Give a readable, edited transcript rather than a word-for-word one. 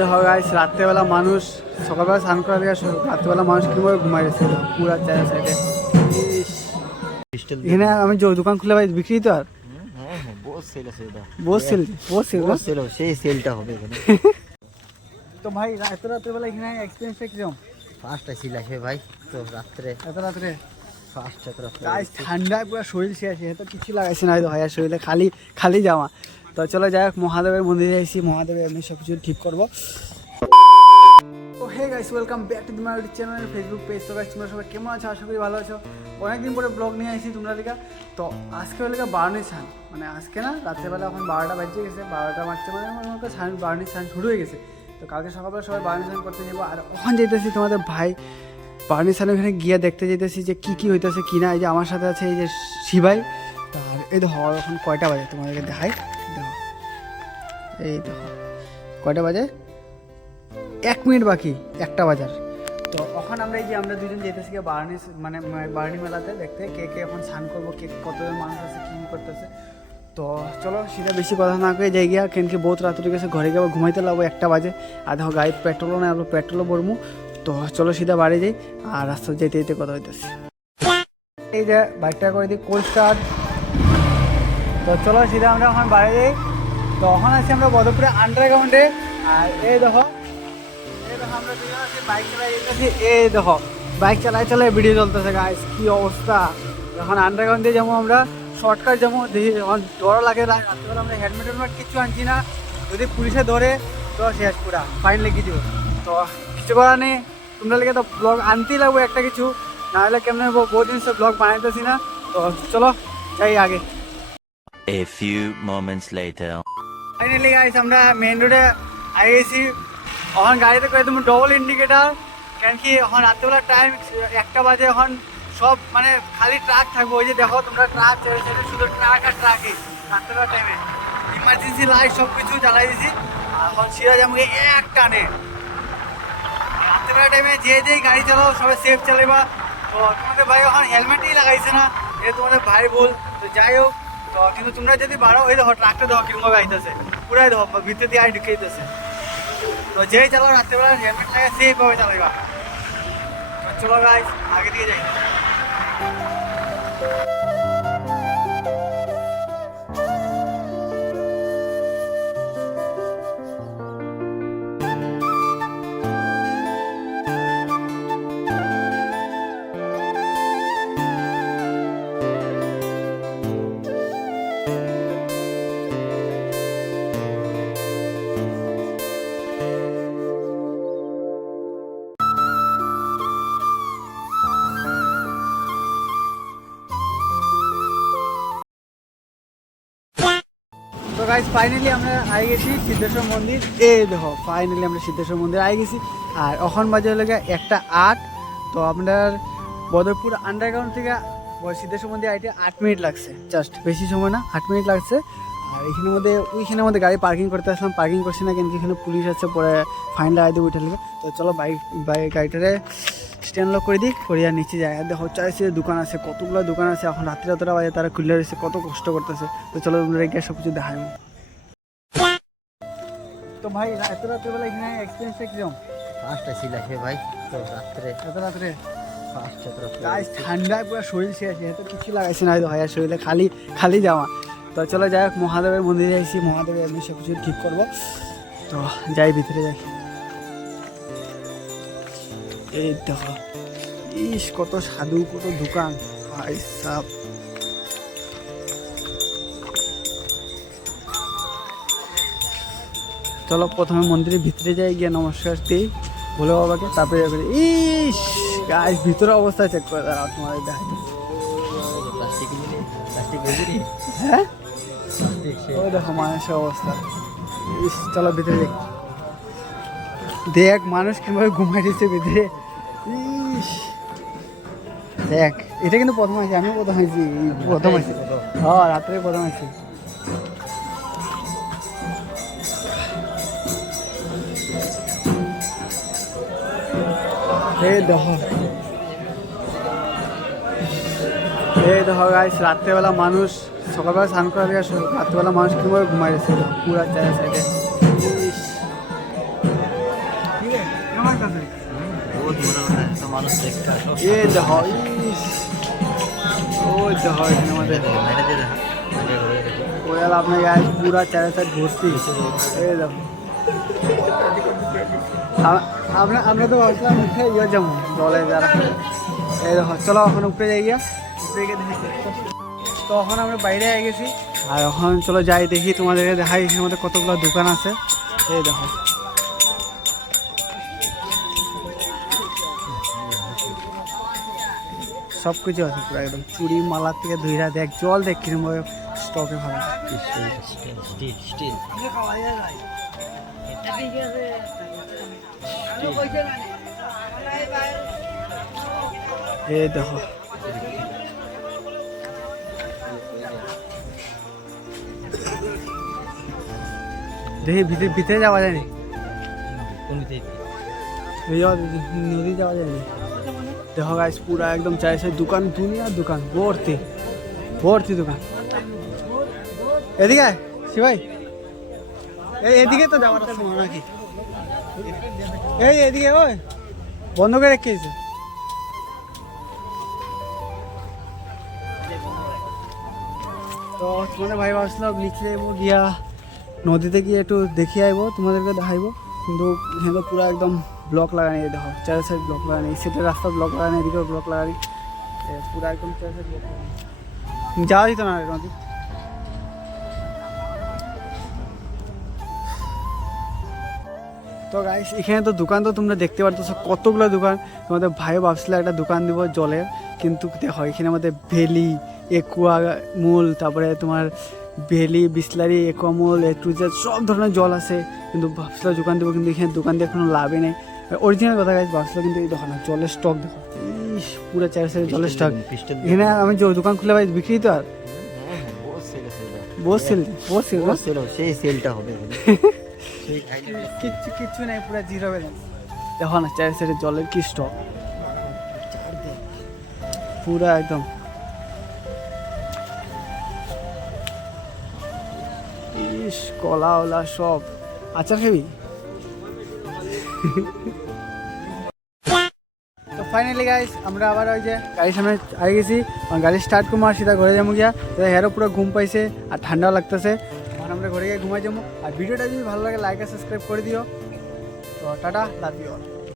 দেখো গাইস, রাত্রেবেলা মানুষ সকালবেলা স্নান করা দিয়ে রাত্রেবেলা মানুষ কিভাবে ঘুমাই গেছে পুরা চার সাইডে। এখানে আমি যে দোকান খুলে ভাই বিক্রি তো আর সেই সেলটা হবে এখানে। তো ভাই এত রাত্রেবেলা এখানে এক্সপিরিয়েন্সটা কিরকম? ফার্স্ট আসি লাগে ভাই, তো রাত্রে এত রাত্রে ফার্স্ট এত রাত্রে গাইস ঠান্ডায় পুরো শরীর শেষ, তো কিছু লাগাইছে না হয়তো ভাইয়ার শরীরে, খালি খালি জামা। তো চলো যাই হোক, মহাদেবের মন্দিরে এসেছি, মহাদেবের এমনি সব কিছু ঠিক করবো। তো hey guys, welcome back to my YouTube channel, Facebook page. তো গাইস তোমরা সবাই কেমন আছো? আশা করি ভালো আছো। অনেকদিন পরে ব্লগ নিয়ে আসি তোমরা লিখা। তো আজকে হলে বারণী স্নান, মানে আজকে না রাত্রেবেলা এখন 12টা বাজে গেছে, 12টা বাজছে মানে আমার বারণী স্নান শুরু হয়ে গেছে। তো কালকে সকালবেলা সবাই বারণী স্নান করতে যাবো। আর ওখানে যেতেছি তোমাদের ভাই বারণী স্নানের ওখানে গিয়ে দেখতে যেতেছি যে কী হইতেছে কি না। এই যে আমার সাথে আছে এই যে শিবাই। আর এই দেখো এখন কয়টা বাজে তোমাদেরকে দেখাই, দেখো এই দেখো কয়টা বাজে, 1 মিনিট বাকি 1টা বাজার। তো এখন আমরা এই যে আমরা দুজন যেতেছি বারণী, মানে বারণী মেলাতে দেখতে কে এখন স্নান করবো, কে কতজন মানুষ আছে কী করতেছে। তো চলো সেটা বেশি কথা না করে যাই গিয়া, কেন কি বহুত রাত্রে গেছে, ঘরে গিয়ে ঘুমাইতে লাগবো 1টা বাজে। আর দেখো গাড়ি পেট্রোলও না, পেট্রোলও ভরমু। তো চলো সিধা বাড়ি যাই, আর রাস্তা যেতে যেতে কথা হইতেছে। এই যে বাইকটা করে দিই কোল্ড স্টার্ট। তো চলো সিধা আমরা এখন বাড়ি যাই। তো এখন আছি আমরা বদরপুরে আন্ডারগ্রাউন্ডে। আর এই দেখো আমরা দুজন আছি, বাইক চালাই যেতেছি। এই দেখো বাইক চালাই ভিডিও চলতেছে গাইস, কি অবস্থা। এখন আন্ডারগ্রাউন্ডে যাবো আমরা, শর্টকাট যাবো। দেখি এখন ডর লাগে, রাত্রেবেলা আমরা হেলমেট কিছু আনছি না, যদি পুলিশে ধরে তো শেষ, পুরা ফাইন লেগে দিব। তো কিছু করার নেই, তোমরা লেগে তো ব্লগ আনতেই লাগবো একটা কিছু, নাহলে কেমন বহু দিন সে ব্লগ বানাইতেছি না। তো চলো যাই আগে। A few moments later. Finally guys আমরা মেইন রোডে আই গেছি। এখন গাড়িতে করে তুমি ডবল ইন্ডিকেটার, কেন কি এখন রাত্রেবেলা টাইম 1টা বাজে। এখন সব মানে খালি ট্রাক থাকবো, ওই যে দেখো তোমরা ট্রাক শুধু ট্রাক আর ট্রাকই রাত্রেবেলা টাইমে। ইমার্জেন্সি লাইট সব কিছু জ্বালাই দিছি। এখন সিরাজ আমাকে এক টানে রাত্রেবেলা টাইমে যেই গাড়ি চালাও সবাই সেফ চালাবা। তো তোমাদের ভাই এখন হেলমেটই লাগাইছে না, এটা তোমাদের ভাই বল। তো যাই হোক, তো কিন্তু তোমরা যদি বাড়ো, ওই দেখো ট্রাকটা দেখো কিরকমভাবে আইতেছে, পুরাই দেখো ভিতরে দিয়ে আই ঢুকে দিতেছে। তো যেই চালাও রাত্রেবেলা হেলমেট লাগে সেফভাবে চালাইবা। তো চলো গাইস আগে দিয়ে যাই। তো গাইস ফাইনালি আমরা আই গেছি সিদ্ধেশ্বর মন্দির। এই দেখো ফাইনালি আমরা সিদ্ধেশ্বর মন্দির আই গেছি। আর এখন বাজে হলে 1টা 8। তো আপনার বদরপুর আন্ডারগ্রাউন্ড থেকে সিদ্ধেশ্বর মন্দির আইতে 8 মিনিট লাগছে, জাস্ট বেশি সময় না, 8 মিনিট লাগছে। আর ওইখানের মধ্যে গাড়ি পার্কিং করতে আসলাম, পার্কিং করছি না কিন্তু এখানে পুলিশ আছে, পরে ফাইন লাগাই দিয়ে উঠে লেগে। তো চলো গাড়িটারে স্ট্যান্ড লক করে দিই, করিয়া নিচে যায়। আর দেখো চাইছে দোকান আছে, কতগুলো দোকান আছে। এখন রাত্রে বাজে, তারা খুলে রয়েছে, কত কষ্ট করতেছে। তো চলো গিয়ে সব কিছু দেখাই। তো ভাই এত রাত্রেবেলা এখানে এক্সপিরিয়েন্সটা কিরকম? ফার্স্ট আসি লাগে ভাই, তো রাত্রে এত রাত্রে ফার্স্ট এত রাত্রে গাইস ঠান্ডায় পুরো শরীর শেষ, তো কিছু লাগাইছে না হয়তো ভাইয়ার শরীরে, খালি খালি জামা। তো চলো যাই হোক, মহাদেবের মন্দিরে এসেছি, মহাদেবের এমনি সব কিছু ঠিক করবো। তো যাই ভিতরে যাই। এই দেখো ইস কত সাধু, কত দোকান ভাই সাব। চলো প্রথমে মন্দিরের ভিতরে যাই, গিয়ে নমস্কার দিই ভোলে বাবাকে, তারপরে ইস গাইস ভিতরে অবস্থা চেক করে দাঁড়াও, তোমাদের দেখাইতেছি। হ্যাঁ ওই দেখো মানুষের অবস্থা, ইস চলো ভিতরে যাই। দেখ মানুষ কিভাবে ঘুমাই দিচ্ছে ভিতরে, ইস দেখ। এটা কিন্তু প্রথম আছি, আমিও প্রথম আছি, হ্যাঁ রাত্রে প্রথম আছি। এই দেখো গাইস রাত্রেবেলা মানুষ সকালবেলা স্নান করা দিয়ে রাত্রেবেলা মানুষ কিভাবে ঘুমাই গেছে পুরা চার সাইডে। লাগতেছে বহুত মজা মজা তো মানুষ দেখতে আসো এ দেখো ইস ওই দেখো এখানে আমাদের মেরে দে দেখা কোয়াল আপনার গায়ে পুরা চার সাইড ভর্তি এই দেখো আমরা তো ভাবছিলাম উঠে ইয়ে যাবো জলে যারা এই দেখো চলো এখন উপরে যাই গিয়া উপরে গিয়ে দেখি তো এখন আমরা বাইরে হয়ে গেছি আর এখন চলো যাই দেখি তোমাদেরকে দেখাই এখানে মধ্যে কতগুলো দোকান আছে এই দেখো সব কিছু আছে পুরো একদম চুড়ি মালা থেকে ধুইরা দেখ জল দেখ কিরম স্টকে ভালো স্টিল স্টিল এই দেখো দেখি ভিতরে যাওয়া যায়নি নদী যাওয়া যায়নি দেখো গাইস পুরা একদম চাইছে দোকান দুনিয়ার দোকান ভর্তি ভর্তি দোকান এদিকে আয়, শিবাই এদিকে তো যাওয়ার সময় নাকি এই এদিকে ওই বন্ধ করে রেখেছে তো তোমাদের ভাই ভাবছিলাম লিখে যাবো গিয়া নদীতে গিয়ে একটু দেখিয়ে আইবো তোমাদেরকে দেখাইবো কিন্তু এখানে তো পুরো একদম ব্লক লাগানি দেখো চার সাইড ব্লক লাগানি সেটা রাস্তা ব্লক লাগানি এদিকেও ব্লক লাগানি পুরো একদম চার সাইড ব্লক লাগানি যাওয়া যেত না নদী তো গাইস এখানে তো দোকান তো তোমরা দেখতে পারতো কতগুলো দোকান তোমাদের ভাই ভাবছিল একটা দোকান দিব জলের কিন্তু দেখো এখানে আমাদের ভেলি একুয়া মূল তারপরে তোমার ভেলি বিসলারি একমল এটুজেড সব ধরনের জল আছে কিন্তু ভাবছিল দোকান দেবো কিন্তু এখানে দোকান দিয়ে কোনো লাভই নেই অরিজিনাল কথা গাইস ভাবছিল কিন্তু এই দেখো না জলের স্টক দেখো ইস পুরো চার সাইডে জলের স্টক এখানে আমি যে দোকান খুলে ভাই বিক্রি তো আর বসছিল সেই সেলটা হবে কিচ্ছু কিচ্ছু নেই পুরো জিরো ব্যালেন্স দেখো না চার সাইডে জলের কি স্টক পুরা একদম ইস কলা ওলা সব আচার খাবি তো ফাইনালি গাইস আমরা আবার ওই যে গাড়ির সামনে আগে গেছি গাড়ি স্টার্ট করবো আর সেটা ঘরে যাবো গিয়া হেরও পুরো ঘুম পাইছে আর ঠান্ডাও লাগতেছে এখন আমরা ঘরে গিয়ে ঘুমাই যাবো আর ভিডিওটা যদি ভালো লাগে লাইক আর সাবস্ক্রাইব করে দিও তো টাটা লাভ ইউ অল